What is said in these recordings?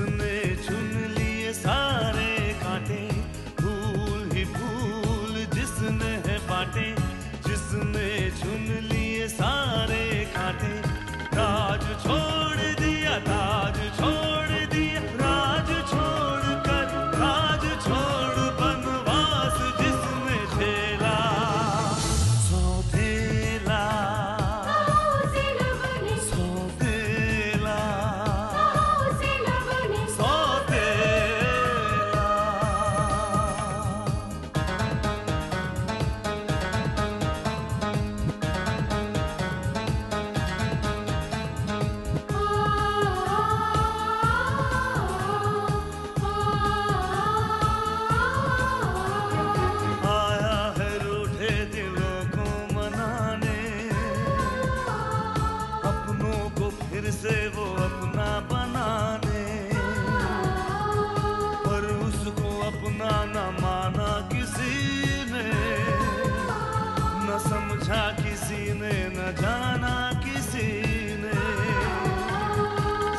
जिसने चुन लिए सारे कांटे, फूल ही फूल जिसने है बांटे, जिसने चुन लिए सारे कांटे, राज छोड़ दिया, ताज छोड़ दिया, राज छोड़ कर राज छोड़ बनवास जिसने झेला, सौतेला सौतेला सौतेला। आया है रूठे दिलों को मनाने, अपनों को फिर से वो अपना बनाने, पर उसको अपना न माना किसी ने, न समझा किसी ने, न जाना किसी ने,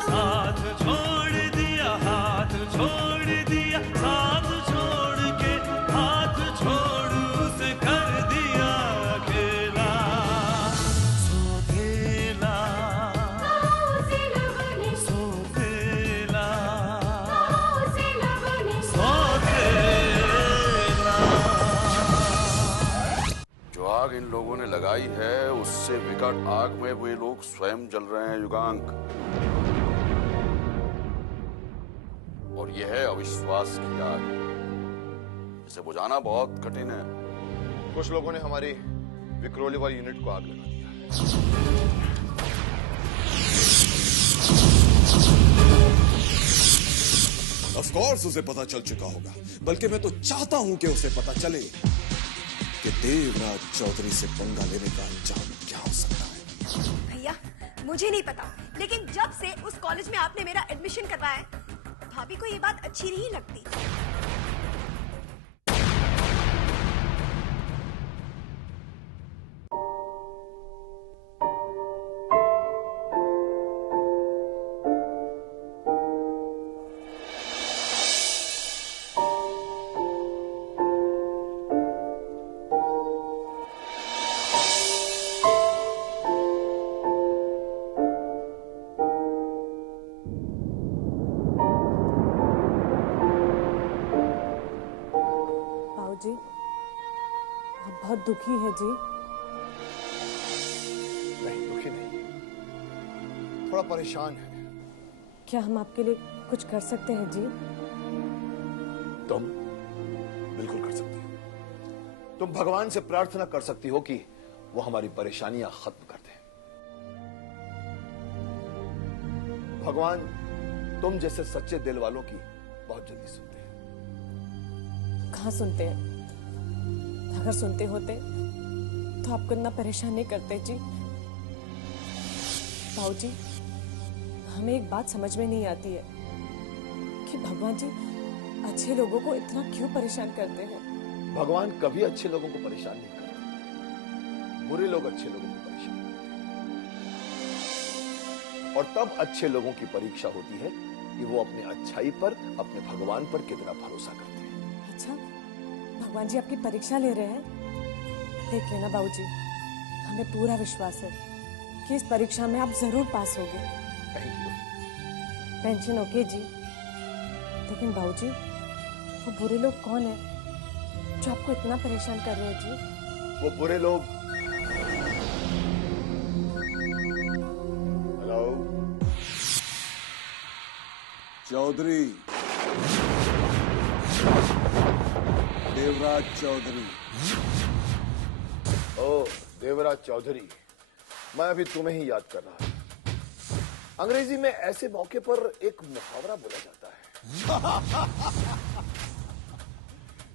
साथ छोड़ दिया, हाथ छोड़ दिया, साथ छोड़ के हाथ छोड़ उसे कर दिया अकेला, सौतेला सौतेला सौतेला। जो आग इन लोगों ने लगाई है उससे विकट आग में वे लोग स्वयं जल रहे हैं युगांक। और यह है अविश्वास की आग, इसे बुझाना बहुत कठिन है। कुछ लोगों ने हमारी विक्रोलीवाल यूनिट को आग लगा दिया है। ऑफ कोर्स उसे पता चल चुका होगा, बल्कि मैं तो चाहता हूं कि उसे पता चले कि देवराज चौधरी से पंगा लेने का अंजाम क्या हो सकता है। भैया मुझे नहीं पता, लेकिन जब से उस कॉलेज में आपने मेरा एडमिशन करवाया है, भाभी को ये बात अच्छी नहीं लगती। जी आप बहुत दुखी है जी। नहीं, दुखी नहीं, थोड़ा परेशान है। क्या हम आपके लिए कुछ कर सकते हैं जी? तुम बिल्कुल कर सकती हो। तुम भगवान से प्रार्थना कर सकती हो कि वो हमारी परेशानियां खत्म कर दे। भगवान तुम जैसे सच्चे दिल वालों की बहुत जल्दी सुनते हैं। कहाँ सुनते हैं? अगर सुनते होते तो आपको इतना परेशान नहीं करते जी। ताऊ जी, हमें एक बात समझ में नहीं आती है कि भगवान जी अच्छे लोगों को इतना क्यों परेशान करते हैं। भगवान कभी अच्छे लोगों को परेशान नहीं करते, बुरे लोग अच्छे लोगों को परेशान करते हैं। और तब अच्छे लोगों की परीक्षा होती है कि वो अपने अच्छाई पर, अपने भगवान पर कितना भरोसा करते हैं। अच्छा, भगवान जी आपकी परीक्षा ले रहे हैं? देख लेना बाबूजी, हमें पूरा विश्वास है कि इस परीक्षा में आप जरूर पास होगे। Thank you. टेंशन ओके जी। लेकिन बाबूजी, वो बुरे लोग कौन है जो आपको इतना परेशान कर रहे हैं जी? वो बुरे लोग, हेलो, चौधरी, देवराज चौधरी। ओ देवराज चौधरी, मैं अभी तुम्हें ही याद कर रहा था। अंग्रेजी में ऐसे मौके पर एक मुहावरा बोला जाता है।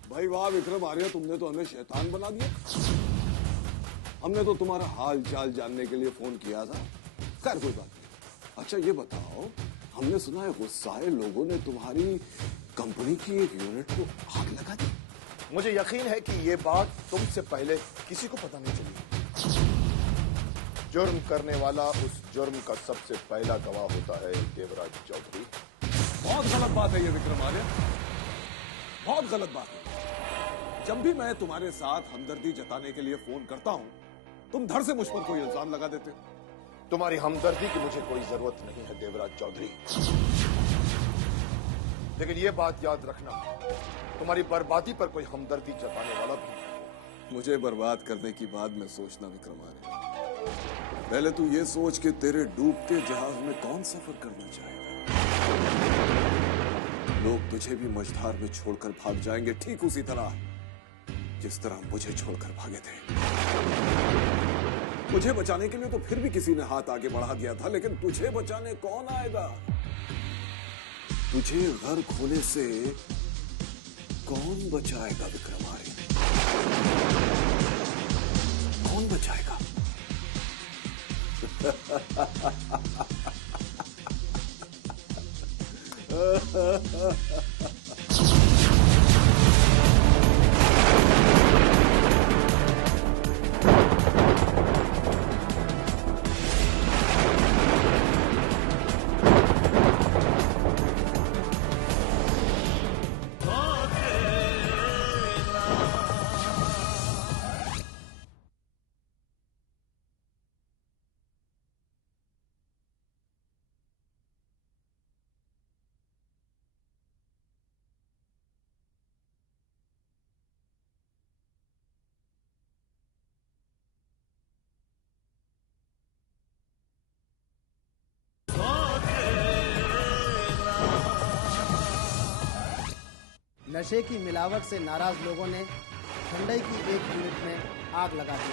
भाई वाह विक्रम आर्य, तुमने तो हमें शैतान बना दिया। हमने तो तुम्हारा हाल चाल जानने के लिए फोन किया था। खैर कोई बात नहीं। अच्छा ये बताओ, हमने सुना है गुस्साए लोगों ने तुम्हारी कंपनी की एक यूनिट को आग लगा दी। मुझे यकीन है कि ये बात तुमसे पहले किसी को पता नहीं चली। जुर्म करने वाला उस जुर्म का सबसे पहला गवाह होता है देवराज चौधरी। बहुत गलत बात है ये विक्रमादित्य, बहुत गलत बात है। जब भी मैं तुम्हारे साथ हमदर्दी जताने के लिए फोन करता हूं, तुम धड़ से मुझ पर कोई इल्जाम लगा देते हो। तुम्हारी हमदर्दी की मुझे कोई जरूरत नहीं है देवराज चौधरी, लेकिन ये बात याद रखना, तुम्हारी बर्बादी पर कोई हमदर्दी जताने वाला भी नहीं। मुझे बर्बाद करने की बात में सोचना विक्रमादित्य, पहले तू ये सोच कि तेरे डूबते जहाज में कौन सफर करना चाहेगा। लोग तुझे भी मझधार में छोड़कर भाग जाएंगे, ठीक उसी तरह जिस तरह मुझे छोड़कर भागे थे। मुझे बचाने के लिए तो फिर भी किसी ने हाथ आगे बढ़ा दिया था, लेकिन तुझे बचाने कौन आएगा? तुझे घर खोले से कौन बचाएगा विक्रमादित्य? कौन बचाएगा? नशे की मिलावट से नाराज लोगों ने ठंडई की एक यूनिट में आग लगा दी।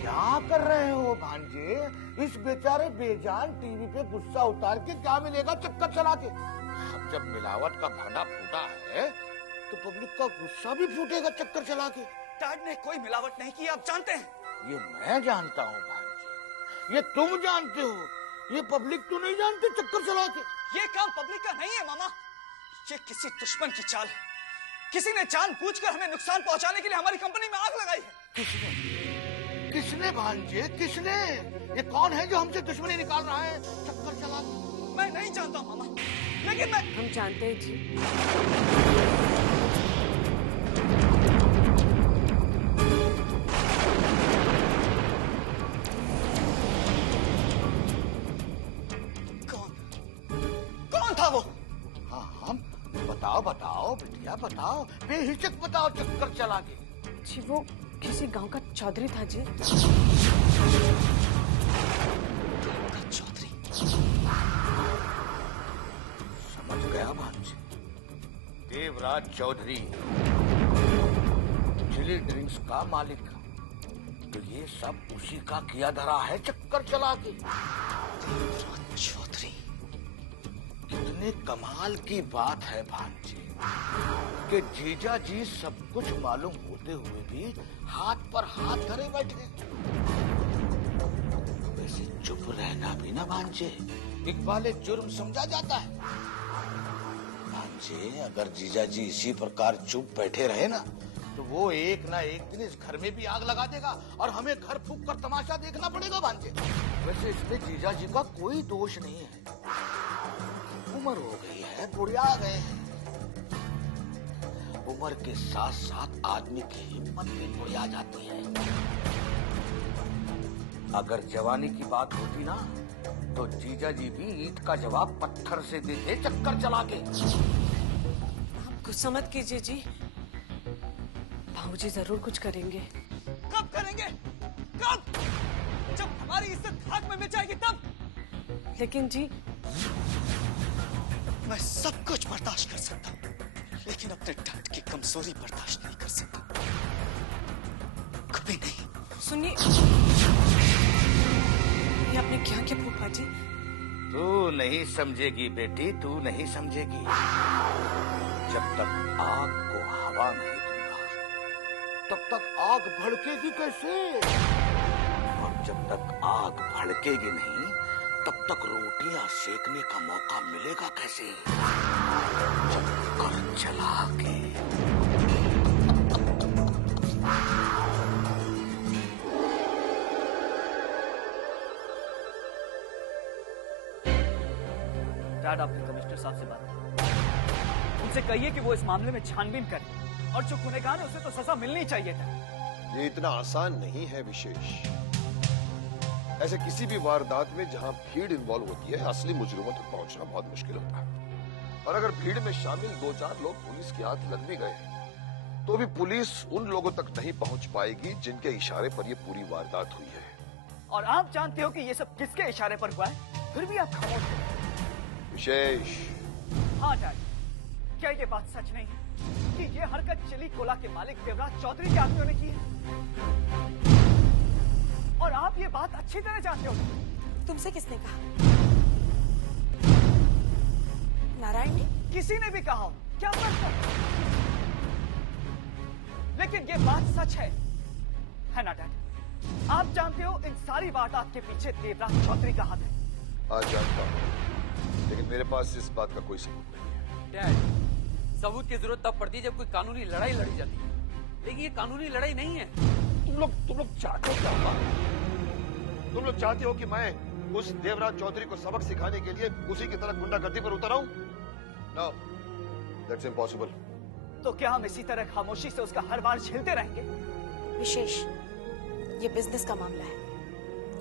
क्या कर रहे हो भांजे? इस बेचारे बेजान टीवी पे गुस्सा उतार के क्या मिलेगा चक्कर चला के? अब जब मिलावट का भांडा फूटा है तो पब्लिक का गुस्सा भी फूटेगा चक्कर चला के। डैड ने कोई मिलावट नहीं की, आप जानते हैं। ये मैं जानता हूँ भांजे, ये तुम जानते हो, ये पब्लिक तो नहीं जानती चक्कर चला के। ये काम पब्लिक का नहीं है मामा, ये किसी दुश्मन की चाल है। किसी ने जानबूझकर हमें नुकसान पहुंचाने के लिए हमारी कंपनी में आग लगाई है। किसने? किसने भांजे, किसने? ये कौन है जो हमसे दुश्मनी निकाल रहा है चक्कर चला के? मैं नहीं जानता मामा, लेकिन हम जानते हैं जी। बताओ बताओ बिटिया बताओ, बेहिचक बताओ चक्कर चला के। जी वो किसी गांव का चौधरी था जी। चौधरी? समझ गया भांजे, देवराज चौधरी चिली ड्रिंक्स का मालिक, तो ये सब उसी का किया धरा है चक्कर चला के। देवराज चौधरी? कितने कमाल की बात है भांजे कि जीजा जी सब कुछ मालूम होते हुए भी हाथ पर हाथ धरे बैठे। वैसे चुप रहना भी ना भांजे इकबाले जुर्म समझा जाता है। भांजे अगर जीजा जी इसी प्रकार चुप बैठे रहे ना तो वो एक ना एक दिन इस घर में भी आग लगा देगा और हमें घर फूंक कर तमाशा देखना पड़ेगा भांजे। वैसे इसमें जीजा जी का कोई दोष नहीं है, उम्र हो गई है, बुढ़िया गए हैं। उम्र के साथ साथ आदमी की हिम्मत भी बुढ़िया जाती है। अगर जवानी की बात होती ना तो जीजा जी भी ईंट का जवाब पत्थर से देते चक्कर चला के। आप गुस्सा मत कीजिए जी, भाऊजी जरूर कुछ करेंगे। कब करेंगे? कब? जब हमारी इज्जत खाक में मिल जाएगी तब। लेकिन जी मैं सब कुछ बर्दाश्त कर सकता हूँ, लेकिन अपने डैड की कमजोरी बर्दाश्त नहीं कर सकता, कभी नहीं। सुनिए, ये आपने क्या किया फूफा जी? तू नहीं समझेगी बेटी, तू नहीं समझेगी। जब तक आग को हवा नहीं दूंगा तब तक आग भड़केगी कैसे? और जब तक आग भड़केगी नहीं तब तक रोटियां सेकने का मौका मिलेगा कैसे? चक्कर चला के। डैड आपने कमिश्नर साहब से बात की। उनसे कहिए कि वो इस मामले में छानबीन करें और जो गुनहगार है उसे तो सजा मिलनी चाहिए था। ये इतना आसान नहीं है विशेष। ऐसे किसी भी वारदात में जहां भीड़ इन्वॉल्व होती है, असली मुजरिमों तक पहुंचना बहुत मुश्किल होता है। और अगर भीड़ में शामिल 2-4 लोग पुलिस के हाथ लग भी गए तो भी पुलिस उन लोगों तक नहीं पहुंच पाएगी जिनके इशारे पर ये पूरी वारदात हुई है। और आप जानते हो कि ये सब किसके इशारे पर हुआ है, फिर भी आप खामोश हो। विशेष, हाँ डैड, क्या ये बात सच नहीं है कि ये हरकत चिली कोला के मालिक देवराज चौधरी के आदमियों ने की है? और आप ये बात अच्छी तरह जानते हो। तुमसे किसने कहा? नारायण ने? किसी ने भी कहा हो, क्या फर्क है? लेकिन ये बात सच है ना डैड? आप जानते हो इन सारी वारदात के पीछे देवराज चौधरी का हाथ है। आज जानता हूं, लेकिन मेरे पास इस बात का कोई सबूत नहीं है। डैड, सबूत की जरूरत तब पड़ती है जब कोई कानूनी लड़ाई लड़ी जाती है, लेकिन ये कानूनी लड़ाई नहीं है। तुम लोग चाहते क्या हो? तुम लोग चाहते हो कि मैं उस देवराज चौधरी को सबक सिखाने के लिए उसी की तरह गुंडागर्दी पर उतर आऊं? No, that's impossible. तो क्या हम इसी तरह खामोशी से उसका हर बार झेलते रहेंगे? विशेष, ये बिजनेस का मामला है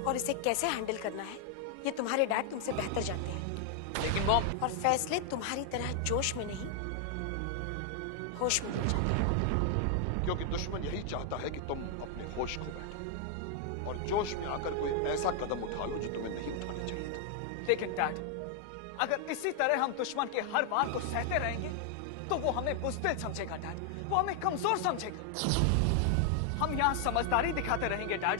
और इसे कैसे हैंडल करना है ये तुम्हारे डैड तुमसे बेहतर जानते हैं। लेकिन मॉम, और फैसले तुम्हारी तरह जोश में नहीं, होश में ले जाते हैं। क्योंकि दुश्मन यही चाहता है कि तुम अपने होश खो बैठो और जोश में आकर कोई ऐसा कदम उठा लो जो तुम्हें नहीं उठाना चाहिए था। लेकिन डैड, अगर इसी तरह हम दुश्मन के हर वार को सहते रहेंगे तो वो हमें बुज़दिल समझेगा डैड, वो हमें कमजोर समझेगा। हम यहाँ समझदारी दिखाते रहेंगे डैड,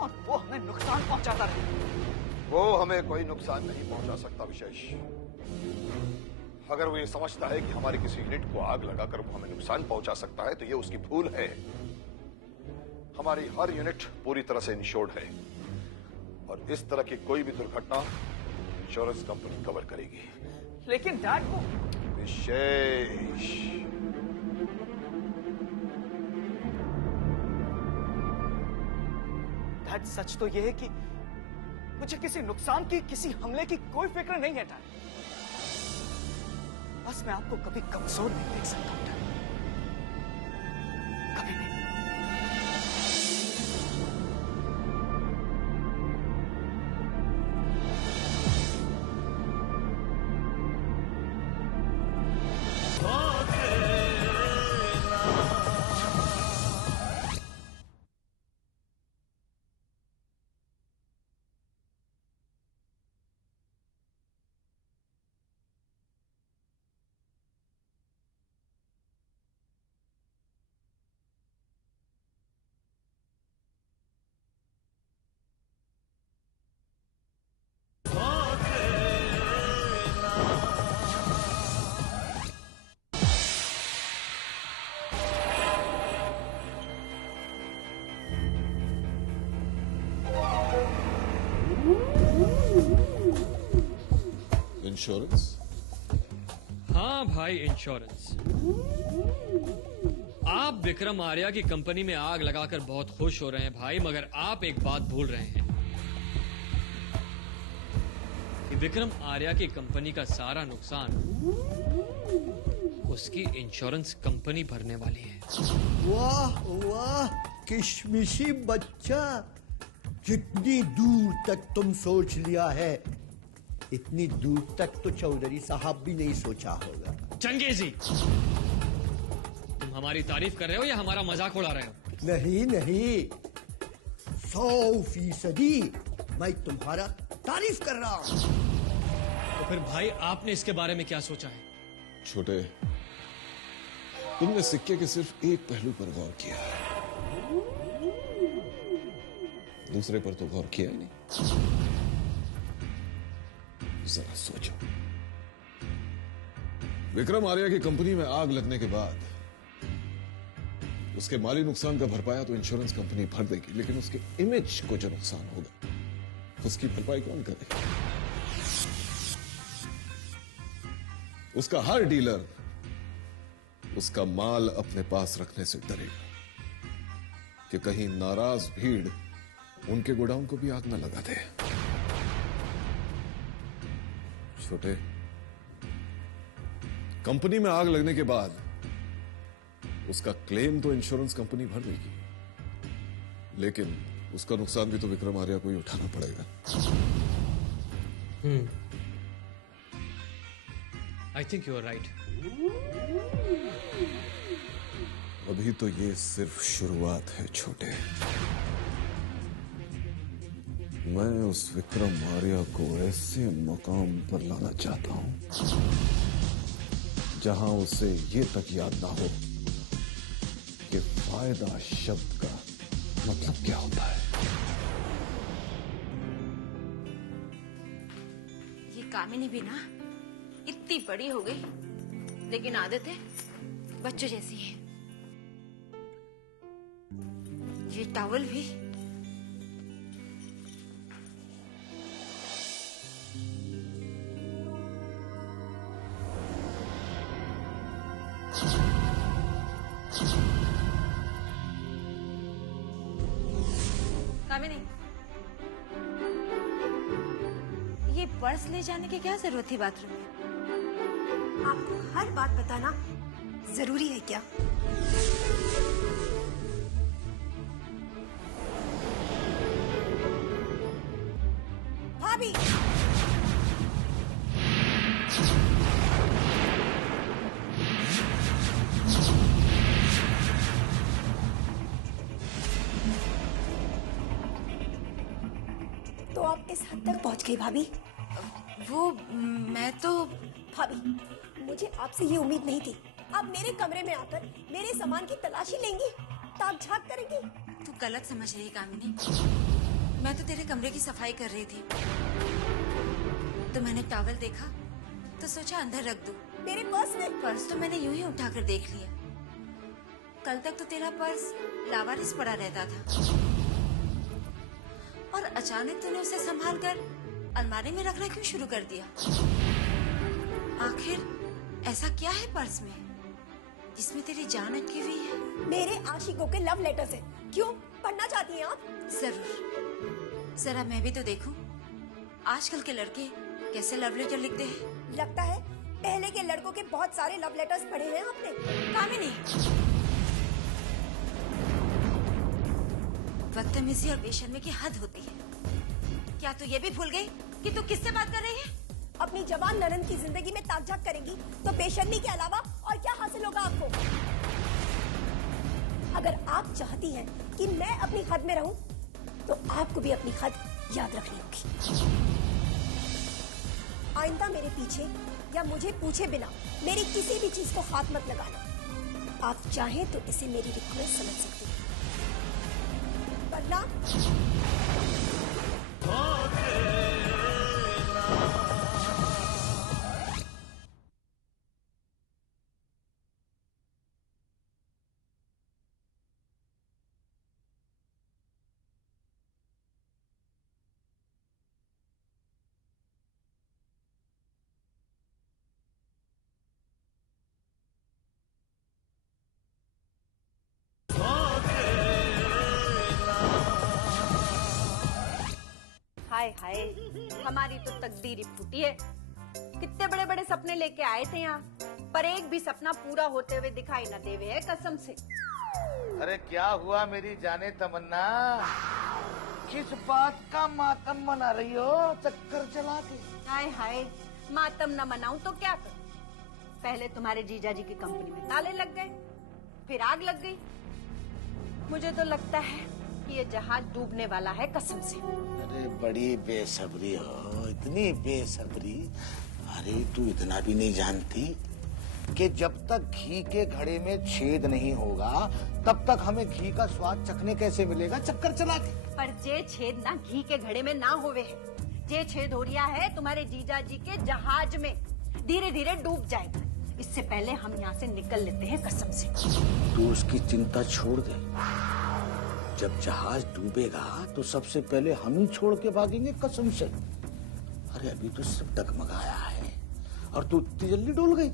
और वो हमें नुकसान पहुंचाता रहेगा। वो हमें कोई नुकसान नहीं पहुंचा सकता विशेष। अगर वो ये समझता है कि हमारी किसी यूनिट को आग लगाकर वो हमें नुकसान पहुंचा सकता है तो ये उसकी भूल है। हमारी हर यूनिट पूरी तरह से इंश्योर्ड है और इस तरह की कोई भी दुर्घटना इंश्योरेंस कंपनी कवर करेगी। लेकिन डैड, वो विशेष, डैड, सच तो यह है कि मुझे किसी नुकसान की, किसी हमले की कोई फिक्र नहीं है डैड। बस मैं आपको कभी कमजोर नहीं देख सकता डैड, कभी नहीं। इंश्योरेंस? हाँ भाई, इंश्योरेंस। आप विक्रम आर्या की कंपनी में आग लगाकर बहुत खुश हो रहे हैं भाई, मगर आप एक बात भूल रहे हैं कि विक्रम आर्या की कंपनी का सारा नुकसान उसकी इंश्योरेंस कंपनी भरने वाली है। वाह वाह किशमिशी बच्चा, जितनी दूर तक तुम सोच लिया है इतनी दूर तक तो चौधरी साहब भी नहीं सोचा होगा। चंगेजी, तुम हमारी तारीफ कर रहे हो या हमारा मजाक उड़ा रहे हो? नहीं नहीं, 100% मैं तुम्हारा तारीफ कर रहा हूं। तो फिर भाई आपने इसके बारे में क्या सोचा है? छोटे, तुमने सिक्के के सिर्फ एक पहलू पर गौर किया है, दूसरे पर तो गौर किया ही नहीं। जरा सोचो, विक्रम आर्या की कंपनी में आग लगने के बाद उसके माली नुकसान का भरपाया तो इंश्योरेंस कंपनी भर देगी, लेकिन उसके इमेज को जो नुकसान होगा उसकी भरपाई कौन करेगा? उसका हर डीलर उसका माल अपने पास रखने से डरेगा कि कहीं नाराज भीड़ उनके गोडाउन को भी आग न लगा दे। छोटे, कंपनी में आग लगने के बाद उसका क्लेम तो इंश्योरेंस कंपनी भर देगी, लेकिन उसका नुकसान भी तो विक्रम आर्या को ही उठाना पड़ेगा। I think you are right. अभी तो ये सिर्फ शुरुआत है छोटे। मैं उस विक्रम आर्या को ऐसे मकाम पर लाना चाहता हूं जहां उसे ये तक याद ना हो कि फायदा शब्द का मतलब क्या होता है। ये कामिनी भी ना इतनी बड़ी हो गई, लेकिन आदतें बच्चों जैसी है। ये टॉवल भी कामिनी, ये पर्स ले जाने की क्या जरूरत थी बाथरूम में? आपको हर बात बताना जरूरी है क्या? भाभी, तो आप इस हद तक पहुंच गई भाभी? वो मैं तो भाभी, मुझे आपसे ये उम्मीद नहीं थी। आप मेरे कमरे में आकर मेरे सामान की तलाशी लेंगी, ताक झाक करेंगी। तू गलत समझ रही है कामिनी। मैं तो तेरे कमरे की सफाई कर रही थी, तो मैंने टॉवल देखा तो सोचा अंदर रख दूं। मेरे पर्स में? पर्स तो मैंने यूं ही उठाकर देख लिया। कल तक तो तेरा पर्स लावारिस पड़ा रहता था, और अचानक तूने उसे संभाल कर अलमारी में रखना क्यों शुरू कर दिया? आखिर ऐसा क्या है पर्स में जिसमें तेरी जान अटकी हुई है? मेरे आशिकों के लव लेटर्स हैं। क्यों, पढ़ना चाहती हैं आप? जरूर, जरा मैं भी तो देखूं आजकल के लड़के कैसे लव लेटर लिखते हैं। लगता है पहले के लड़कों के बहुत सारे लव लेटर्स पढ़े हैं आपने। कामिनी, बदतमीजी और बेशर्मी की हद होती है। क्या तू ये भी भूल गई कि तू किससे बात कर रही है? अपनी जवान ननद की जिंदगी में ताकझाक करेंगी तो बेशर्मी के अलावा और क्या हासिल होगा आपको? अगर आप चाहती हैं कि मैं अपनी हद में रहूं, तो आपको भी अपनी हद याद रखनी होगी। आइंदा मेरे पीछे या मुझे पूछे बिना मेरी किसी भी चीज को हाथ मत लगाना। आप चाहें तो इसे मेरी रिक्वेस्ट समझ सकती हैं, वरना हाय हाय, हमारी तो तकदीर ही फूटी है। कितने बड़े बड़े सपने लेके आए थे यहाँ, पर एक भी सपना पूरा होते हुए दिखाई न देवे है कसम से। अरे क्या हुआ मेरी जाने तमन्ना, किस बात का मातम मना रही हो चक्कर चला के? हाय हाय, मातम न मनाऊं तो क्या करूं? पहले तुम्हारे जीजा जी की कंपनी में ताले लग गए, फिर आग लग गई। मुझे तो लगता है कि ये जहाज डूबने वाला है कसम से। अरे बड़ी बेसब्री हो, इतनी बेसब्री। अरे तू इतना भी नहीं जानती कि जब तक घी के घड़े में छेद नहीं होगा तब तक हमें घी का स्वाद चखने कैसे मिलेगा चक्कर चला के? पर जे छेद ना घी के घड़े में ना होवे है, जे छेद हो रिया है तुम्हारे जीजा जी के जहाज में, धीरे धीरे डूब जाएगा। इससे पहले हम यहाँ से निकल लेते हैं कसम से। तू उसकी चिंता छोड़ दे, जब जहाज डूबेगा तो सबसे पहले हम ही छोड़ के भागेंगे कसम से। अरे अभी तो सिर्फ डगमगाया है और तू इतनी जल्दी डूब गई।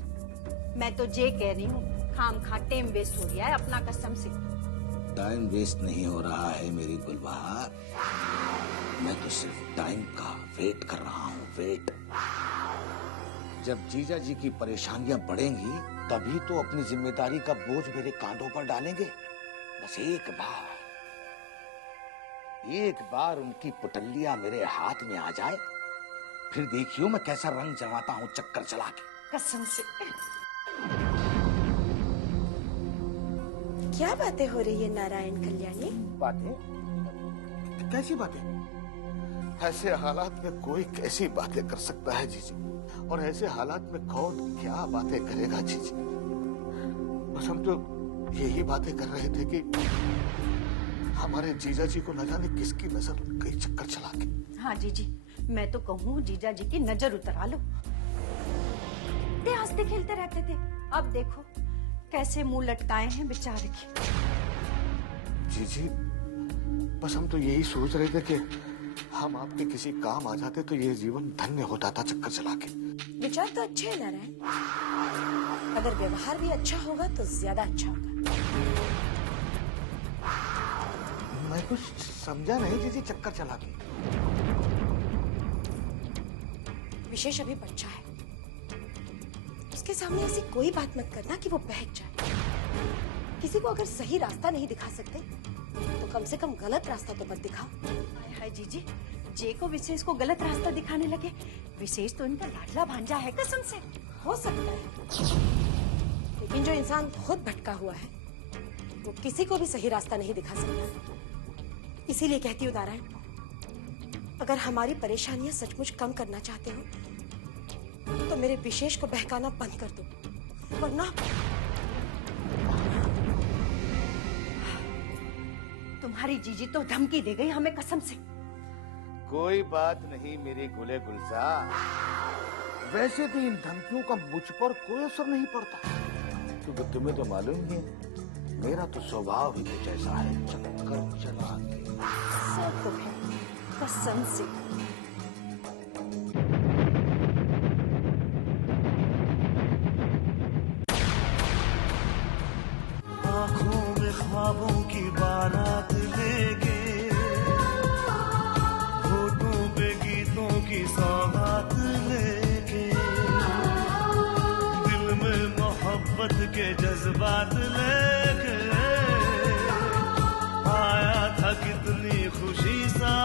मैं तो जे कह रही हूँ, खाम खा टाइम वेस्ट हो रहा है अपना कसम से। टाइम वेस्ट नहीं हो रहा है मेरी गुलबहार, मैं तो सिर्फ टाइम का वेट कर रहा हूँ, वेट। जब जीजा जी की परेशानियां बढ़ेंगी तभी तो अपनी जिम्मेदारी का बोझ मेरे कांधों पर डालेंगे। बस एक बार उनकी पुटलिया मेरे हाथ में आ जाए, फिर देखियो मैं कैसा रंग जमाता हूँ चक्कर चला के। कसम से। क्या बातें हो रही है नारायण कल्याणी? बातें? कैसी बातें? ऐसे हालात में कोई कैसी बातें कर सकता है जीजी, और ऐसे हालात में कौन क्या बातें करेगा जीजी। बस हम तो यही बातें कर रहे थे कि हमारे जीजा जी को न जाने किसकी नजर लग गई चक्कर चला के। हाँ जीजी, मैं तो कहूँ जीजा जी की नजर उतरा लो। इतने हंसते खेलते रहते थे, अब देखो कैसे मुंह लटकाए हैं बेचारे के। जीजी बस हम तो यही सोच रहे थे कि हम आपके किसी काम आ जाते तो ये जीवन धन्य होता था चक्कर चला के। विचार तो अच्छे है नारायण, अगर व्यवहार भी अच्छा होगा तो ज्यादा अच्छा होगा। मैं कुछ समझा नहीं जीजी चक्कर चला के। विशेष अभी बच्चा है, उसके सामने ऐसी कोई बात मत करना कि वो बहक जाए। किसी को अगर सही रास्ता नहीं दिखा सकते तो कम से कम गलत रास्ता तो मत दिखाओ। हाय जीजी, जे को विशेष को गलत रास्ता दिखाने लगे। विशेष तो इनका लाडला भांजा है, कसम से। हो सकता है, लेकिन जो इंसान खुद भटका हुआ है वो किसी को भी सही रास्ता नहीं दिखा सकता। इसीलिए कहती हूँ नारायण, अगर हमारी परेशानियां सचमुच कम करना चाहते हो तो मेरे विशेष को बहकाना बंद कर दो, वरना तुम्हारी जीजी तो धमकी दे गई हमें, कसम से। कोई बात नहीं मेरी गुले गुलजार, वैसे भी इन धमकियों का मुझ पर कोई असर नहीं पड़ता, क्योंकि तुम्हें तो मालूम ही है मेरा तो स्वभाव ही कुछ ऐसा है, चक्कर चला के। सब तो है, कसम से। आँखों में ख्वाबों की बारात लेके, होठों पे गीतों की सौगात लेके, दिल में मोहब्बत के जज्बात लेके आया था कितनी खुशी सा